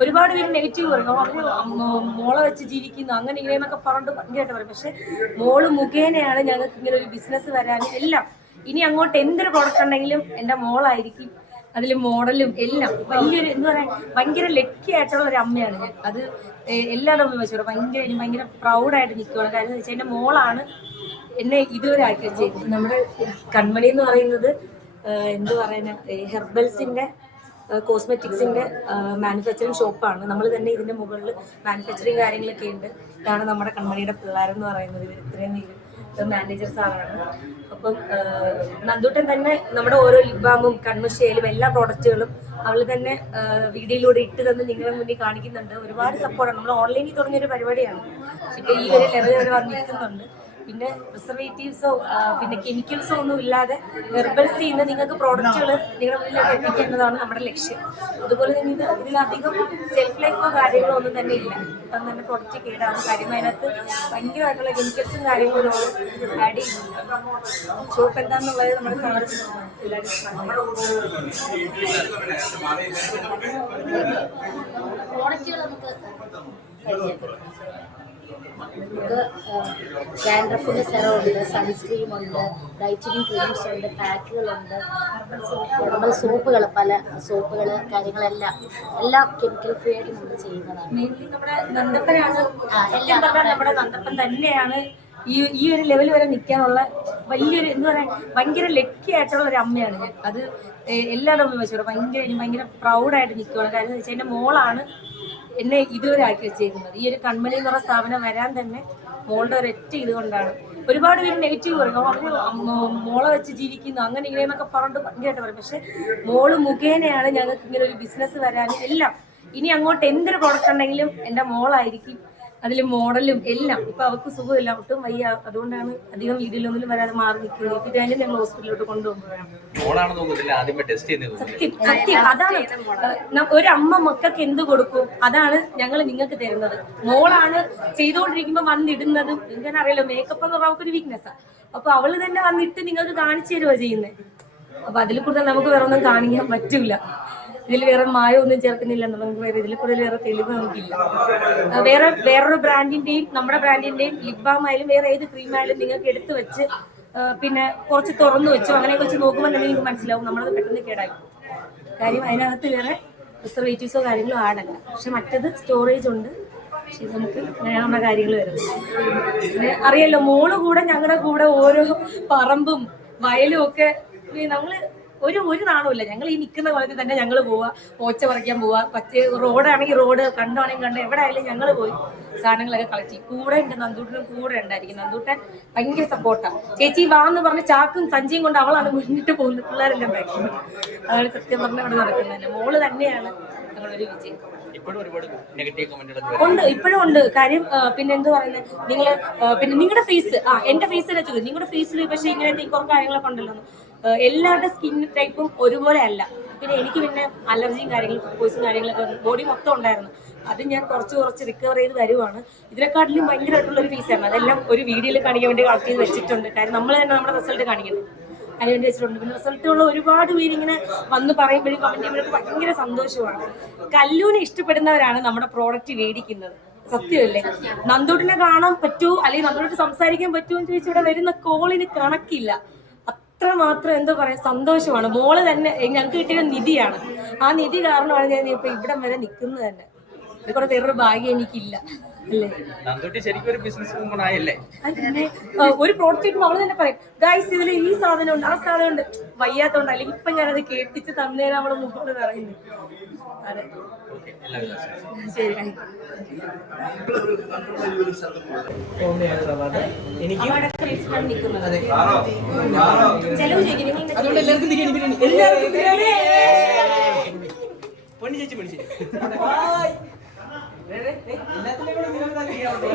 ഒരുപാട് പേര് നെഗറ്റീവ് പറയും അവർ മോളെ വെച്ച് ജീവിക്കുന്നു. അങ്ങനെ ഇങ്ങനെയെന്നൊക്കെ പറഞ്ഞിട്ട് ഭയങ്കരമായിട്ട് പറയും. പക്ഷെ മോൾ മുഖേനയാണ് ഞങ്ങൾക്ക് ഇങ്ങനെ ഒരു ബിസിനസ് വരാനും എല്ലാം. ഇനി അങ്ങോട്ട് എന്തൊരു പ്രോഡക്റ്റ് ഉണ്ടെങ്കിലും എന്റെ മോളായിരിക്കും. അതിൽ മോഡലും എല്ലാം. വലിയൊരു എന്താ പറയാ ഭയങ്കര ലക്കി ആയിട്ടുള്ള ഒരു അമ്മയാണ് ഞാൻ. അത് എ- എല്ലാവരും വെച്ചോളൂ. ഭയങ്കര ഭയങ്കര പ്രൗഡായിട്ട് നിൽക്കുകയാണ് കാര്യം വെച്ചാൽ എന്റെ മോളാണ് എന്നെ ഇതുവരെ ആക്കി വെച്ചത് നമ്മുടെ കൺമണി എന്ന് പറയുന്നത് എന്ത് പറയുന്ന ഹെർബൽസിന്റെ കോസ്മെറ്റിക്സിന്റെ മാനുഫാക്ചറിങ് ഷോപ്പാണ് നമ്മൾ തന്നെ ഇതിന്റെ മുകളിൽ മാനുഫാക്ചറിങ് കാര്യങ്ങളൊക്കെ ഉണ്ട്. ഇതാണ് നമ്മുടെ കമ്പനിയുടെ പിള്ളേരെന്ന് പറയുന്നത്. ഇവർ ഇത്രയും മാനേജർ സാറാണ്. അപ്പം നന്ദൂട്ടൻ തന്നെ നമ്മുടെ ഓരോ ലിബാമും കൺമഷയിലും എല്ലാ പ്രോഡക്റ്റുകളും അവൾ തന്നെ വീഡിയോയിലൂടെ ഇട്ട് തന്ന് നിങ്ങളെ മുന്നിൽ കാണിക്കുന്നുണ്ട്. ഒരുപാട് സപ്പോർട്ടാണ് നമ്മൾ ഓൺലൈനിൽ തുടങ്ങിയൊരു പരിപാടിയാണ്. പക്ഷേ ഈ ഒരു ലെവൽ വരെ വന്നിരിക്കുന്നുണ്ട്. പിന്നെ പ്രിസർവേറ്റീവ്സോ പിന്നെ കെമിക്കൽസോ ഒന്നും ഇല്ലാതെ ഹെർബൽസ് ചെയ്യുന്ന നിങ്ങൾക്ക് പ്രോഡക്റ്റുകൾ നിങ്ങളുടെ മുന്നിലേക്ക് എത്തിക്കേണ്ടതാണ് നമ്മുടെ ലക്ഷ്യം. അതുപോലെ തന്നെ ഇത് ഇതിലധികം സെൽഫ് ലൈഫോ കാര്യങ്ങളോ ഒന്നും തന്നെ ഇല്ല. ഇപ്പം തന്നെ പ്രൊഡക്റ്റ് കേടാണ്. കാര്യം അതിനകത്ത് ഭയങ്കരമായിട്ടുള്ള കെമിക്കൽസും കാര്യങ്ങളും ആഡ് ചെയ്യുന്നുണ്ട് ഷോപ്പ് എന്താണെന്നുള്ളത് നമ്മുടെ സാറ് പ്രോഡക്റ്റുകൾ നമുക്ക് നമുക്ക് ഡാൻഡ്രഫിന്റെ സെറം ഉണ്ട് സൺസ്ക്രീം ഉണ്ട് ബ്രൈറ്റനിങ് ക്രീംസ് ഉണ്ട് പാക്കുകളുണ്ട് നമ്മൾ സോപ്പുകൾ പല സോപ്പുകൾ കാര്യങ്ങളെല്ലാം എല്ലാം കെമിക്കൽ ഫ്രീ ആയിട്ട് നമ്മൾ ചെയ്യുന്നതാണ്. നമ്മുടെ നന്ദപ്പനാണ് എല്ലാം നമ്മുടെ നന്ദപ്പൻ തന്നെയാണ് ഈ ഈ ഒരു ലെവൽ വരെ നിൽക്കാനുള്ള വലിയൊരു എന്താ പറയാ ഭയങ്കര ലക്കി ആയിട്ടുള്ള ഒരു അമ്മയാണ് ഞാൻ. അത് എ- എല്ലാവരും വെച്ചോളൂ. ഭയങ്കര ഭയങ്കര പ്രൗഡായിട്ട് നിൽക്കുകയാണ് കാര്യം വെച്ചാൽ എന്റെ മോളാണ് എന്നെ ഇതുവരെ ആക്കി വെച്ചേക്കുന്നത്. ഈ ഒരു കൺമണി എന്ന് പറഞ്ഞ സ്ഥാപനം വരാൻ തന്നെ മോളുടെ ഒരൊറ്റ ഇത് കൊണ്ടാണ്. ഒരുപാട് പേര് നെഗറ്റീവ് പറയും. അവർ മോളെ വെച്ച് ജീവിക്കുന്നു. അങ്ങനെ ഇങ്ങനെയെന്നൊക്കെ പറഞ്ഞിട്ട് ഭയങ്കരമായിട്ട് പറയും. പക്ഷെ മോൾ മുഖേനയാണ് ഞങ്ങൾക്ക് ഇങ്ങനെ ഒരു ബിസിനസ് വരാനും എല്ലാം. ഇനി അങ്ങോട്ട് എന്തൊരു പ്രൊഡക്റ്റ് ഉണ്ടെങ്കിലും എന്റെ മോളായിരിക്കും അതിൽ മോഡലും എല്ലാം ഇപ്പൊ അവർക്ക് സുഖമില്ല ഒട്ടും വയ്യ. അതുകൊണ്ടാണ് അധികം വീഡിയോയിലൊന്നും വരാതെ മാറി നിൽക്കുന്നത്. ഇപ്പൊ തന്നെ ഞങ്ങൾ ഹോസ്പിറ്റലിലോട്ട് കൊണ്ടുപോകുന്നത് സത്യം സത്യം. അതാണ് ഒരമ്മ ഒരു അമ്മ മക്കൾക്ക് എന്ത് കൊടുക്കും? അതാണ് ഞങ്ങൾ നിങ്ങൾക്ക് തരുന്നത്. മോളാണ് ചെയ്തുകൊണ്ടിരിക്കുമ്പോൾ വന്നിടുന്നതും എങ്ങനെ അറിയാലോ മേക്കപ്പ് എന്ന് പറഞ്ഞാൽ ഒരു വീക്ക്നെസ്സാ അപ്പൊ അവൾ തന്നെ വന്നിട്ട് നിങ്ങൾക്ക് കാണിച്ചു തരുവാ ചെയ്യുന്നത് അപ്പൊ അതിൽ കൂടുതൽ നമുക്ക് വേറെ ഒന്നും കാണിക്കാൻ പറ്റൂല. ഇതിൽ വേറെ ഒന്നും ചേർക്കുന്നില്ല നമുക്ക് വേറെ ഇതിൽ കൂടുതൽ വേറെ തെളിവ് നമുക്കില്ല. വേറെ വേറൊരു ബ്രാൻഡിന്റെയും നമ്മുടെ ബ്രാൻഡിന്റെയും ലിപ് ബാം ആയാലും വേറെ ഏത് ക്രീം ആയാലും നിങ്ങൾക്ക് എടുത്ത് വെച്ച് പിന്നെ കുറച്ച് തുറന്നു വെച്ചോ അങ്ങനെയൊക്കെ വെച്ച് നോക്കുമ്പോൾ തന്നെ നിങ്ങൾക്ക് മനസ്സിലാവും. നമ്മളത് പെട്ടെന്ന് കേടായി. കാര്യം അതിനകത്ത് വേറെ പ്രിസർവേറ്റീവ്സോ കാര്യങ്ങളോ ആടല്ല പക്ഷെ മറ്റത് സ്റ്റോറേജ് ഉണ്ട്. പക്ഷെ നമുക്ക് അങ്ങനെയുള്ള കാര്യങ്ങൾ വരുന്നത് അറിയാലോ മോൾ കൂടെ ഞങ്ങളുടെ കൂടെ ഓരോ പറമ്പും വയലും ഒക്കെ. നമ്മൾ ഒരു ഒരു നാണമില്ല ഞങ്ങൾ ഈ നിൽക്കുന്ന കാലത്ത് തന്നെ ഞങ്ങൾ പോവാ. പോച്ച പറിക്കാൻ പോവാ. പച്ച റോഡാണെങ്കിൽ റോഡ് കണ്ടാണെങ്കിൽ കണ്ട് എവിടെ ആയാലും ഞങ്ങൾ പോയി സാധനങ്ങളൊക്കെ കളക്ട് ചെയ്യും. കൂടെ ഉണ്ട് നന്ദൂട്ടനും കൂടെ ഉണ്ടായിരിക്കും. നന്ദൂട്ടൻ ഭയങ്കര സപ്പോർട്ടാണ് ചേച്ചി വാ എന്ന് പറഞ്ഞ് ചാക്കും സഞ്ചിയും കൊണ്ട് അവളാണ് മുന്നിട്ട് പോകുന്നത്. പിള്ളേരെല്ലാം ബാക്കി അതാണ് സത്യം പറഞ്ഞ അവിടെ നടക്കുന്നത് മോൾ തന്നെയാണ് ഞങ്ങളൊരു വിജയം. ഉണ്ട്. ഇപ്പോഴും ഉണ്ട്. കാര്യം പിന്നെ എന്ത് പറയുന്നത് നിങ്ങൾ പിന്നെ നിങ്ങളുടെ ഫേസ് ആ എന്റെ ഫേസിൽ വെച്ചത് നിങ്ങളുടെ ഫേസിൽ പക്ഷേ ഇങ്ങനെ കുറേ കാര്യങ്ങളൊക്കെ ഉണ്ടല്ലോ. എല്ലാവരുടെ സ്കിൻ ടൈപ്പും ഒരുപോലെ അല്ല. പിന്നെ എനിക്ക് പിന്നെ അലർജിയും കാര്യങ്ങളും പോയിസും കാര്യങ്ങളൊക്കെ ബോഡി മൊത്തം ഉണ്ടായിരുന്നു. അത് ഞാൻ കുറച്ച് കുറച്ച് റിക്കവർ ചെയ്ത് വരുവാണ് ഇതിനെക്കാട്ടിലും ഭയങ്കരമായിട്ടുള്ള ഒരു ഫീസാണ് അതെല്ലാം ഒരു വീഡിയോയിൽ കാണിക്കാൻ വേണ്ടി കളക്ട് ചെയ്ത് വെച്ചിട്ടുണ്ട്. കാര്യം നമ്മൾ തന്നെ നമ്മുടെ റിസൾട്ട് കാണിക്കണം. അതിനുവേണ്ടി വെച്ചിട്ടുണ്ട്. പിന്നെ റിസൾട്ടുള്ള ഒരുപാട് പേര് ഇങ്ങനെ വന്ന് പറയുമ്പോഴും കമന്റ് ചെയ്യുമ്പോഴൊക്കെ ഭയങ്കര സന്തോഷമാണ്. കല്ലൂനെ ഇഷ്ടപ്പെടുന്നവരാണ് നമ്മുടെ പ്രോഡക്റ്റ് മേടിക്കുന്നത്. സത്യമല്ലേ? നന്ദോട്ടിനെ കാണാൻ പറ്റുമോ അല്ലെങ്കിൽ നന്ദോട്ട് സംസാരിക്കാൻ പറ്റുമോ എന്ന് ചോദിച്ചാൽ ഇവിടെ വരുന്ന കോളിന് കണക്കില്ല. അത്ര മാത്രം എന്താ പറയാ സന്തോഷമാണ്. മോൾ തന്നെ ഞങ്ങൾക്ക് കിട്ടിയ നിധിയാണ്. ആ നിധി കാരണമാണ് ഞാൻ ഇപ്പൊ ഇവിടം വരെ നിൽക്കുന്നത് തന്നെ. കുറെ കൂടെ വേറൊരു ഭാഗ്യം എനിക്കില്ല. ഒരു പ്രോഡക്റ്റ് അവൾ തന്നെ പറയും ഗൈസ് ഇതിൽ ഈ സാധനം ഉണ്ട് ആ സാധനം ഉണ്ട് വയ്യാത്തോണ്ട് അല്ലെങ്കിൽ ഇപ്പൊ ഞാനത് കേട്ടിച്ച് തന്നേരം അവളെ മുഖോട് പറയുന്നു അതെ. ശരി അതുകൊണ്ട് എല്ലാവർക്കും ബിരിയാണി ബിരിയാണി എല്ലാവർക്കും ബിരിയാണി പൊണ്ണി ചേച്ചി ചേച്ചി. എല്ലാത്തിനും